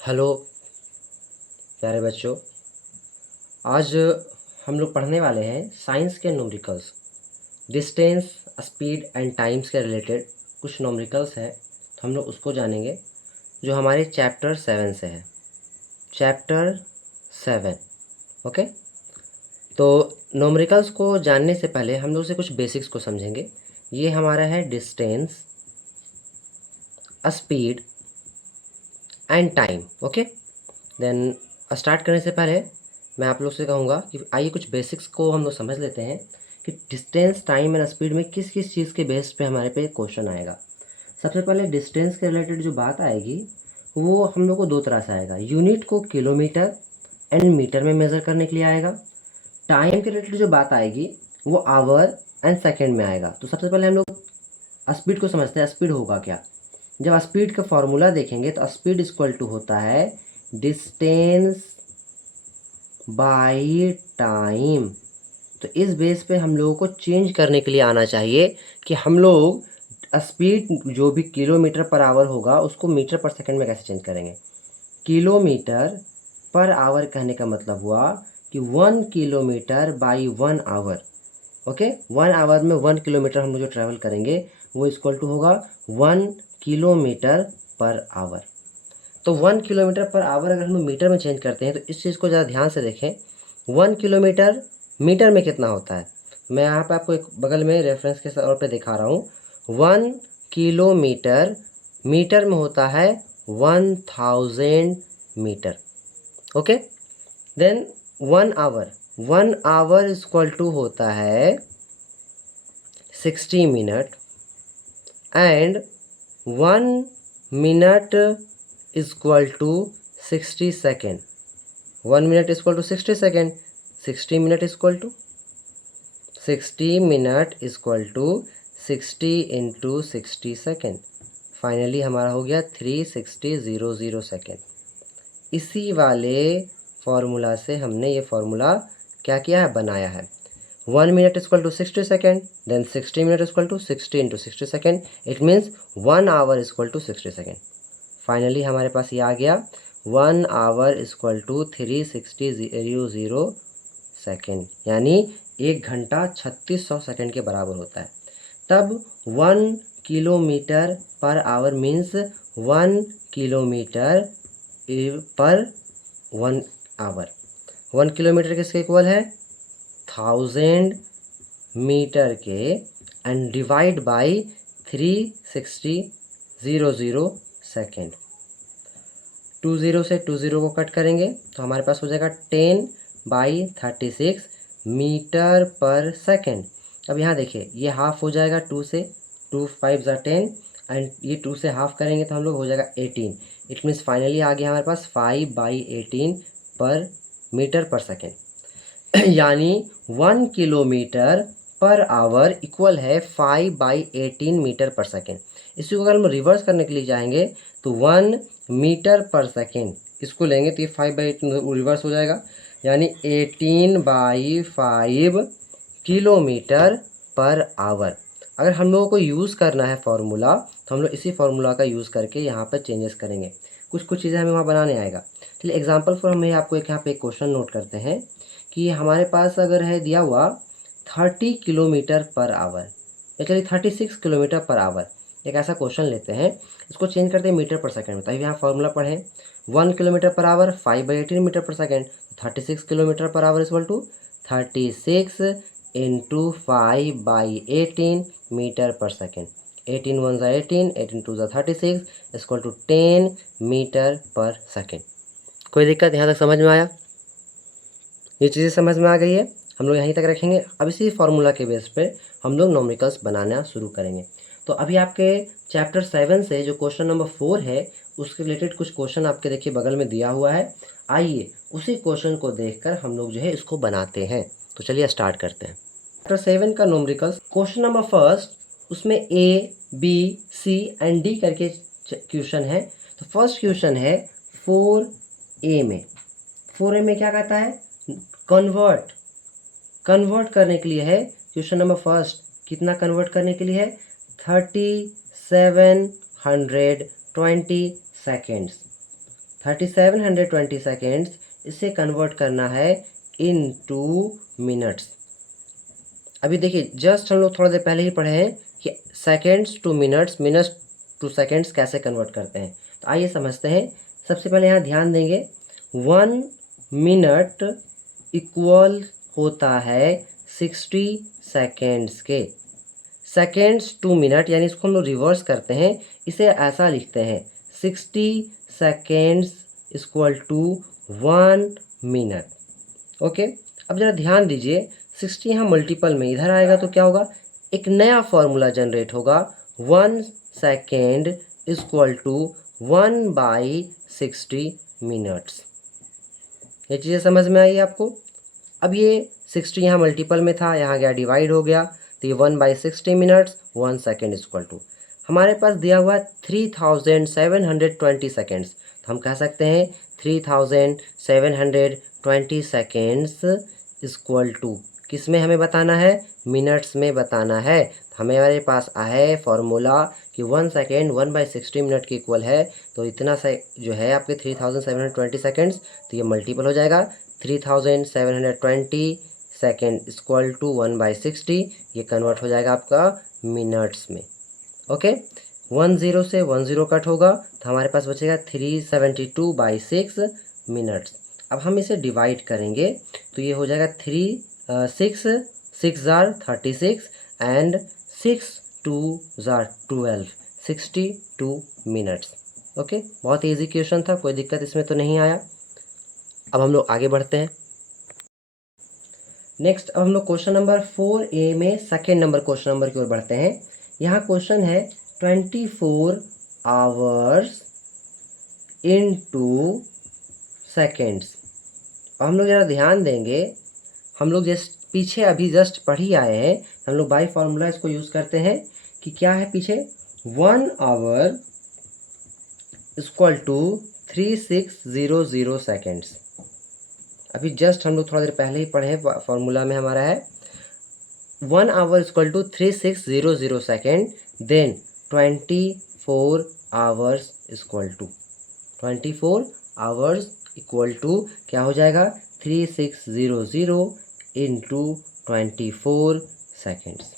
Hello प्यारे बच्चों, आज हम लोग पढ़ने वाले हैं साइंस के numericals. Distance, speed and times के रिलेटेड कुछ न्यूमेरिकल्स हैं, तो हम लोग उसको जानेंगे जो हमारे चैप्टर 7 से है। Chapter 7, okay. तो न्यूमेरिकल्स को जानने से पहले हम लोग से कुछ बेसिक्स को समझेंगे। ये हमारा है distance, speed and time, okay. Then start करने से पहले मैं आप लोग से कहूँगा कि आइए कुछ बेसिक्स को हम लोग समझ लेते हैं कि डिस्टेंस, टाइम एंड स्पीड में किस किस चीज़ के बेस पे हमारे पे क्वेश्चन आएगा। सबसे पहले डिस्टेंस के रिलेटेड जो बात आएगी वो हम लोग को दो तरह से आएगा। यूनिट को किलोमीटर एंड मीटर में मेज़र करने के लिए आएगा। टाइम के रिलेटेड जो बात आएगी वो आवर एंड सेकेंड में आएगा। तो सबसे पहले हम लोग स्पीड को समझते हैं। स्पीड होगा क्या? जब स्पीड का फॉर्मूला देखेंगे तो स्पीड इक्वल टू होता है डिस्टेंस बाई टाइम। तो इस बेस पे हम लोगों को चेंज करने के लिए आना चाहिए कि हम लोग स्पीड जो भी किलोमीटर पर आवर होगा उसको मीटर पर सेकंड में कैसे चेंज करेंगे। किलोमीटर पर आवर कहने का मतलब हुआ कि 1 kilometre by 1 hour, okay. 1 hour में 1 किलोमीटर हम लोग जो ट्रैवल करेंगे वो इक्वल टू होगा 1 किलोमीटर पर आवर। तो 1 किलोमीटर पर आवर अगर हम लोग मीटर में चेंज करते हैं तो इस चीज़ को ज़रा ध्यान से देखें। 1 किलोमीटर मीटर में कितना होता है? मैं यहाँ पे आपको एक बगल में रेफरेंस के तौर पे दिखा रहा हूँ। 1 किलोमीटर मीटर में होता है 1000 metre, okay. Then 1 hour equal to होता है 60 minute and 1 minute equal to 60 second. 1 minute equal to 60 second. 60 minute equal to 60 into 60 second. Finally हमारा हो गया 360 सेकेंड। इसी वाले फॉर्मूला से हमने ये फॉर्मूला क्या किया है, बनाया है। 1 minute equal to 60 second, then 60 minute equal to 60 into 60 second. It means 1 hour equal to 60 second. Finally हमारे पास ये आ गया 1 आवर इक्वल टू 360 सेकेंड, यानी 1 घंटा 3600 सेकेंड के बराबर होता है। तब 1 kilometre per hour means 1 kilometre पर 1 आवर। 1 किलोमीटर किसके इक्वल है? 1000 मीटर के, एंड डिवाइड बाई 360 सेकेंड। 20 से 20 को कट करेंगे तो हमारे पास हो जाएगा 10/36 मीटर पर सेकेंड। अब यहाँ देखिए ये हाफ हो जाएगा 2 से, 2 5 ज़ा 10 एंड ये 2 से हाफ करेंगे तो हम लोग हो जाएगा 18। इट मीन्स फाइनली आ गया हमारे पास 5/18 पर मीटर पर सेकेंड। यानी 1 किलोमीटर पर आवर इक्वल है 5/18 मीटर पर सेकेंड। इसी को अगर हम रिवर्स करने के लिए जाएंगे तो 1 मीटर पर सेकेंड इसको लेंगे तो ये 5/18 रिवर्स हो जाएगा, यानी 18/5 किलोमीटर पर आवर। अगर हम लोगों को यूज़ करना है फॉर्मूला तो हम लोग इसी फॉर्मूला का यूज़ करके यहाँ पर चेंजेस करेंगे। कुछ चीज़ें हमें वहाँ बनाने आएगा। चलिए एग्जाम्पल फॉर हम आपको एक यहाँ पे एक क्वेश्चन नोट करते हैं कि हमारे पास अगर है दिया हुआ 30 किलोमीटर पर आवर, या चलिए 36 किलोमीटर पर आवर। एक ऐसा क्वेश्चन लेते हैं, इसको चेंज करते हैं मीटर पर सेकंड में। तभी यहाँ फॉर्मूला पढ़ें 1 kilometre per hour 5/18 metre per second. 36 kilometre per hour equal to 36 into 5/18 metre per second. 18 1 ज़ा 18, 18 2 ज़ा 36 equal to 10 metre per second. कोई दिक्कत यहाँ तक समझ में आया? ये चीज़ें समझ में आ गई है, हम लोग यहीं तक रखेंगे। अब इसी फार्मूला के बेस पे हम लोग न्यूमेरिकल्स बनाना शुरू करेंगे। तो अभी आपके चैप्टर 7 से जो क्वेश्चन नंबर 4 है उसके रिलेटेड कुछ क्वेश्चन आपके देखिए बगल में दिया हुआ है। आइए उसी क्वेश्चन को देखकर हम लोग जो है इसको बनाते हैं। तो चलिए स्टार्ट करते हैं। चैप्टर 7 का न्यूमेरिकल्स क्वेश्चन नंबर फर्स्ट, उसमें A B C and D करके क्वेश्चन है। तो फर्स्ट क्वेश्चन है 4A में। 4A में क्या कहता है? कन्वर्ट करने के लिए है। क्वेश्चन नंबर फर्स्ट कितना कन्वर्ट करने के लिए है? 3720 सेकेंड्स। 3720 सेकेंड्स, इसे कन्वर्ट करना है इनटू मिनट्स। अभी देखिए जस्ट हम लोग थोड़ा देर पहले ही पढ़े हैं कि seconds two minutes, minutes two seconds कैसे कन्वर्ट करते हैं। तो आइए समझते हैं। सबसे पहले यहाँ ध्यान देंगे, 1 मिनट इक्वल होता है 60 सेकेंड्स के। सेकेंड्स टू मिनट यानी इसको हम लोग रिवर्स करते हैं, इसे ऐसा लिखते हैं 60 seconds equal to 1 minute. Okay, अब ज़रा ध्यान दीजिए, 60 यहाँ मल्टीपल में इधर आएगा तो क्या होगा, एक नया फॉर्मूला जनरेट होगा, 1 सेकेंड इक्वल टू 1/60 मिनट्स। ये चीज़ें समझ में आई आपको। अब ये 60 यहाँ मल्टीपल में था, यहाँ गया डिवाइड हो गया, तो ये 1/60 मिनट्स 1 सेकेंड इक्वल टू, हमारे पास दिया हुआ है 3720 सेकेंड्स। तो हम कह सकते हैं 3720 सेकेंड्स इक्वल टू, किस में हमें बताना है, मिनट्स में बताना है। हमारे पास है फॉर्मूला कि 1 सेकेंड 1/60 मिनट के इक्वल है, तो इतना से जो है आपके 3720 सेकेंड्स, तो ये मल्टीपल हो जाएगा 3720 सेकेंड इक्वल टू 1/60, ये कन्वर्ट हो जाएगा आपका मिनट्स में। ओके, 10 से 10 कट होगा, तो हमारे पास बचेगा 372/6 मिनट्स। अब हम इसे डिवाइड करेंगे तो ये हो जाएगा 6 jar 36 and 6 2 jar 12, 62 minutes. Okay, बहुत ईजी क्वेश्चन था, कोई दिक्कत इसमें तो नहीं आया। अब हम लोग आगे बढ़ते हैं। नेक्स्ट अब हम लोग क्वेश्चन नंबर 4A में सेकेंड नंबर क्वेश्चन नंबर की ओर बढ़ते हैं। यहाँ क्वेश्चन है 24 आवर्स इनटू सेकेंड्स। हम लोग ज़रा ध्यान देंगे, हम लोग जस्ट पीछे अभी जस्ट पढ़ ही आए हैं, हम लोग बाय फार्मूला इसको यूज़ करते हैं कि क्या है पीछे, 1 आवर इक्वल टू 3600 सेकेंड्स। अभी जस्ट हम लोग थोड़ा देर पहले ही पढ़े हैं, फॉर्मूला में हमारा है 1 hour equal to 3600 second, then 24 hours equal to 24 hours equal to क्या हो जाएगा, 3600 इंटू 24 सेकेंड्स।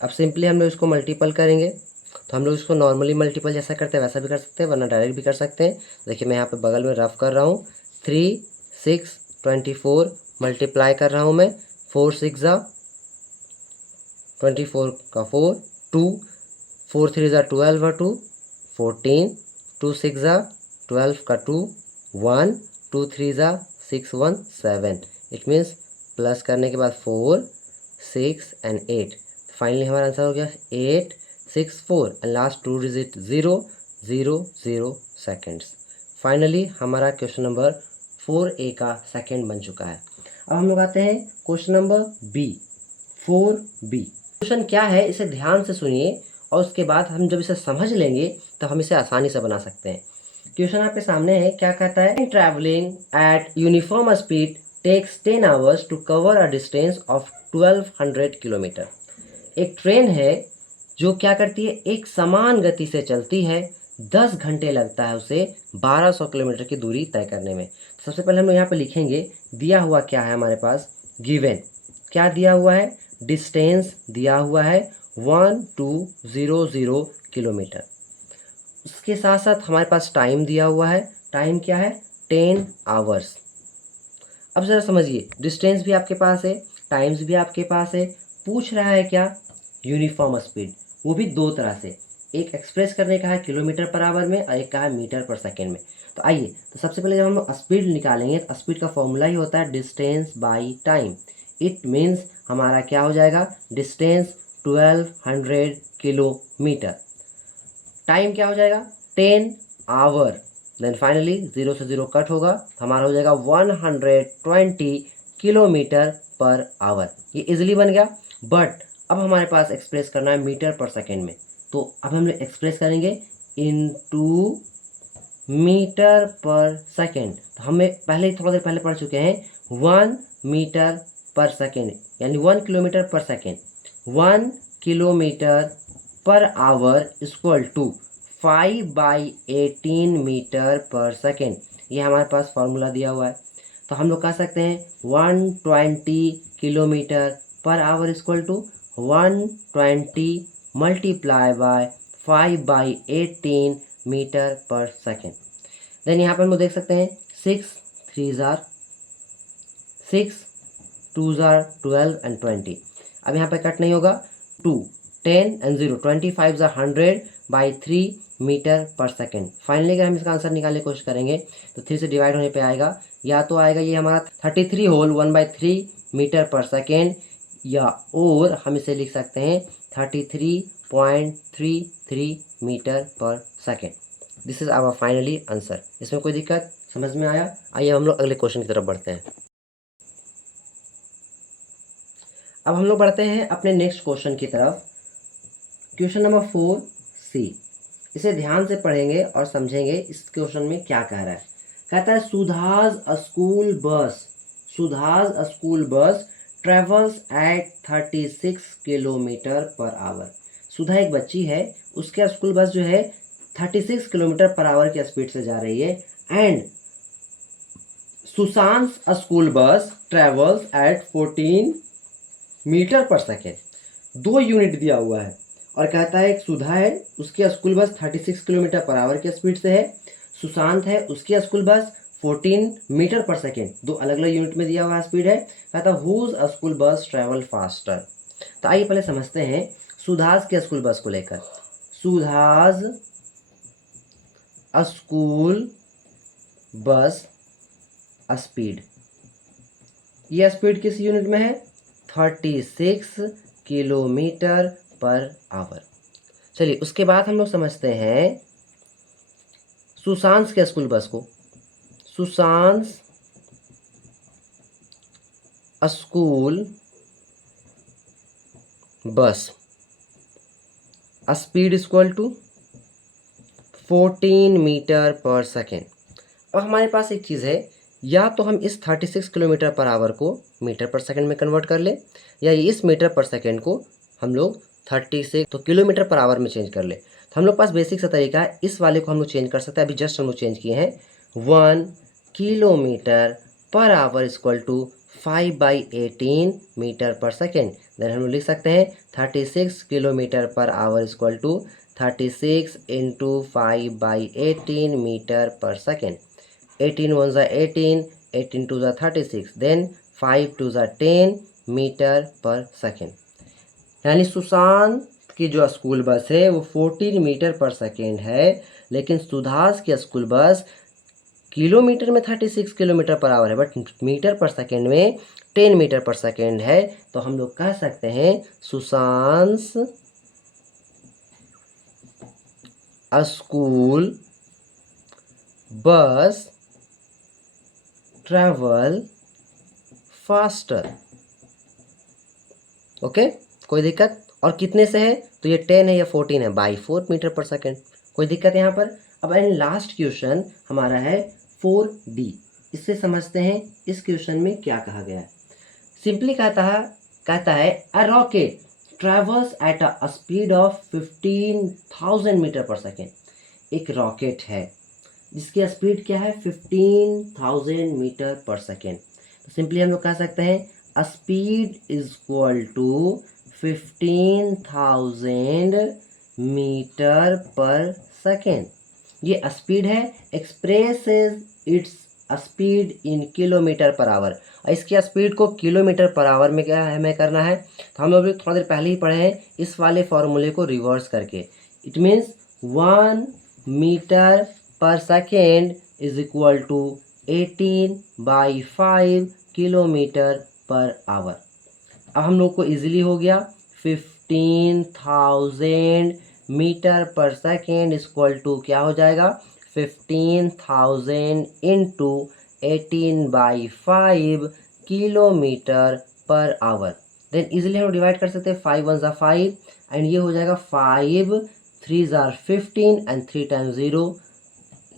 अब सिंपली हम लोग इसको मल्टीपल करेंगे, तो हम लोग इसको नॉर्मली मल्टीपल जैसा करते हैं वैसा भी कर सकते हैं, वरना डायरेक्ट भी कर सकते हैं। देखिए मैं यहाँ पे बगल में रफ कर रहा हूँ, 3 6 24 मल्टीप्लाई कर रहा हूँ मैं, 4 6 24 का 4 2 4 3 12 2 14 2 6 12 का 2 1 2 3 6 1 7, इट मीन्स प्लस करने के बाद 4 6 एंड 8, फाइनली हमारा आंसर हो गया 864 and last 2 digit 0 0 0 seconds. Finally हमारा क्वेश्चन नंबर 4A का सेकेंड बन चुका है। अब हम लोग आते हैं question number B, 4B। Question क्या है इसे ध्यान से सुनिए, और उसके बाद हम जब इसे समझ लेंगे तो हम इसे आसानी से बना सकते हैं। क्वेश्चन आपके सामने है, क्या कहता है, travelling at uniform speed takes 10 hours to cover a distance of 1200 kilometre. एक ट्रेन है जो क्या करती है, एक समान गति से चलती है, 10 घंटे लगता है उसे 1200 किलोमीटर की दूरी तय करने में। सबसे पहले हम लोग यहाँ पे लिखेंगे, दिया हुआ क्या है हमारे पास, गिवन क्या दिया हुआ है, डिस्टेंस दिया हुआ है 1200 किलोमीटर। उसके साथ साथ हमारे पास टाइम दिया हुआ है, टाइम क्या है, 10 आवर्स। अब ज़रा समझिए, डिस्टेंस भी आपके पास है, टाइम्स भी आपके पास है, पूछ रहा है क्या, यूनिफॉर्म स्पीड, वो भी दो तरह से, एक एक्सप्रेस करने का है किलोमीटर पर आवर में और एक का है मीटर पर सेकेंड में। तो आइए, तो सबसे पहले जब हम स्पीड निकालेंगे तो स्पीड का फॉर्मूला ही होता है distance by time. It means हमारा क्या हो जाएगा, डिस्टेंस 1200 किलोमीटर, टाइम क्या हो जाएगा 10 आवर, देन फाइनली 0 से 0 कट होगा, हमारा हो जाएगा 120 किलोमीटर पर आवर। ये इजीली बन गया। बट अब हमारे पास एक्सप्रेस करना है मीटर पर सेकेंड में, तो अब हम एक्सप्रेस करेंगे इनटू मीटर पर सेकेंड। तो हमें पहले ही थोड़ा देर पहले पढ़ चुके हैं, 1 मीटर पर सेकेंड यानी 1 kilometre per second, 1 kilometre per hour equal to 5/18 metre per second, ये हमारे पास फॉर्मूला दिया हुआ है। तो हम लोग कह सकते हैं 120 kilometre per hour equal to 120 multiply by 5/18 metre per second. Then यहाँ पर हम लोग देख सकते हैं 6 3 6 2 12 एंड 20। अब यहाँ पे कट नहीं होगा, 2 10 and 0 25 100/3 metre per second. Finally अगर हम इसका आंसर निकालने की कोशिश करेंगे तो 3 से डिवाइड होने पे आएगा, या तो आएगा ये हमारा 33 होल 1/3 मीटर पर सेकेंड, या और हम इसे लिख सकते हैं 33.33 metre per second. This is our finally answer. इसमें कोई दिक्कत समझ में आया? आइए हम लोग अगले क्वेश्चन की तरफ बढ़ते हैं। अब हम लोग बढ़ते हैं अपने नेक्स्ट क्वेश्चन की तरफ। क्वेश्चन नंबर 4C, इसे ध्यान से पढ़ेंगे और समझेंगे इस क्वेश्चन में क्या कह रहा है। कहता है Sudha's school bus travels at 36 kilometre per hour. Sudha एक बच्ची है, उसके स्कूल बस जो है 36 किलोमीटर पर आवर की स्पीड से जा रही है। And Sushant school bus travels at 14 metre per second. 2 unit दिया हुआ है और कहता है एक सुधा है, उसकी school bus 36 kilometre per our की स्पीड से है। सुशांत है, उसकी school bus 14 metre per second. 2 अलग अलग यूनिट में दिया हुआ स्पीड है। कहता है whose school bus travel faster. तो आइए पहले समझते हैं सुधाज के स्कूल बस को लेकर। सुधाज स्कूल बस स्पीड, ये स्पीड किस यूनिट में है? 36 किलोमीटर पर आवर। चलिए उसके बाद हम लोग समझते हैं सुशांत के स्कूल बस को। Sushant school bus speed equal to 14 metre per second. अब हमारे पास एक चीज़ है, या तो हम इस 36 किलोमीटर पर आवर को मीटर पर सेकंड में कन्वर्ट कर ले, या इस मीटर पर सेकंड को हम लोग 36 तो किलोमीटर पर आवर में चेंज कर ले। तो हम लोग पास बेसिक सा तरीका है, इस वाले को हम लोग चेंज कर सकते हैं। अभी जस्ट हम लोग चेंज किए हैं 1 kilometre per hour equal to 5/18 metre per second. Then हम लोग लिख सकते हैं 36 kilometre per hour equal to 36 into 5/18 metre per second. 18 1 18, 18 2 36, then 5 2 10 metre per second. यानी सुशांत की जो स्कूल बस है वो 14 मीटर पर सेकेंड है, लेकिन सुधास की स्कूल बस किलोमीटर में 36 किलोमीटर पर आवर है, बट मीटर पर सेकेंड में 10 मीटर पर सेकेंड है। तो हम लोग कह सकते हैं Sushant school bus travel faster. Okay, कोई दिक्कत? और कितने से है? तो ये 10 है या 14 है, बाई 4 मीटर पर सेकेंड। कोई दिक्कत यहाँ पर? अब एंड लास्ट क्वेश्चन हमारा है 4D। इससे समझते हैं इस क्वेश्चन में क्या कहा गया है। सिंपली कहता है a rocket travels at a speed of 15,000 metre per second. एक रॉकेट है जिसकी स्पीड क्या है? 15,000 मीटर पर सेकेंड। तो सिंपली हम लोग कह सकते हैं speed is equal to 15,000 metre per second. ये स्पीड है, expresses its speed in kilometre per hour. और इसकी स्पीड को किलोमीटर पर आवर में क्या है हमें करना है, तो हम लोग थोड़ा देर पहले ही पढ़े हैं इस वाले फॉर्मूले को रिवर्स करके। It means 1 metre per second is equal to 18/5 kilometre per hour. अब हम लोग को इजीली हो गया 15,000 metre per second equal to क्या हो जाएगा? 15,000 into 18/5 kilometre per hour. Then easily हम डिवाइड कर सकते हैं 5 1 5 एंड ये हो जाएगा 5 3 15 एंड 3 टाइम्स 0।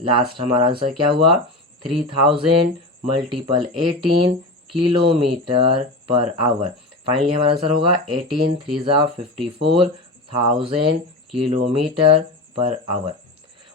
लास्ट हमारा आंसर क्या हुआ? 3000 multiple 18 kilometre per our. Finally हमारा आंसर होगा 18 3 54,000 किलोमीटर पर आवर।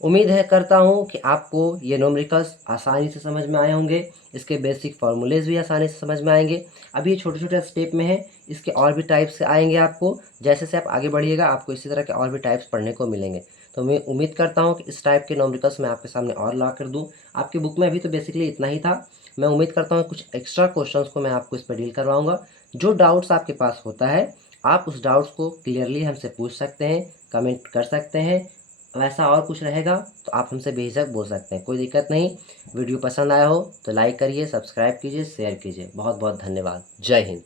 उम्मीद है करता हूँ कि आपको ये न्यूमेरिकल्स आसानी से समझ में आए होंगे, इसके बेसिक फार्मूलेज भी आसानी से समझ में आएंगे। अभी ये छोटे छोटे स्टेप में है, इसके और भी टाइप्स आएंगे आपको। जैसे जैसे आप आगे बढ़िएगा आपको इसी तरह के और भी टाइप्स पढ़ने को मिलेंगे। तो मैं उम्मीद करता हूँ कि इस टाइप के न्यूमेरिकल्स मैं आपके सामने और ला कर दूँ। आपकी बुक में अभी तो बेसिकली इतना ही था। मैं उम्मीद करता हूँ कुछ एक्स्ट्रा क्वेश्चंस को मैं आपको इस पर डील करवाऊँगा। जो डाउट्स आपके पास होता है आप उस डाउट्स को क्लियरली हमसे पूछ सकते हैं, कमेंट कर सकते हैं। वैसा और कुछ रहेगा तो आप हमसे बेझिझक बोल सकते हैं, कोई दिक्कत नहीं। वीडियो पसंद आया हो तो लाइक करिए, सब्सक्राइब कीजिए, शेयर कीजिए। बहुत बहुत धन्यवाद। जय हिंद।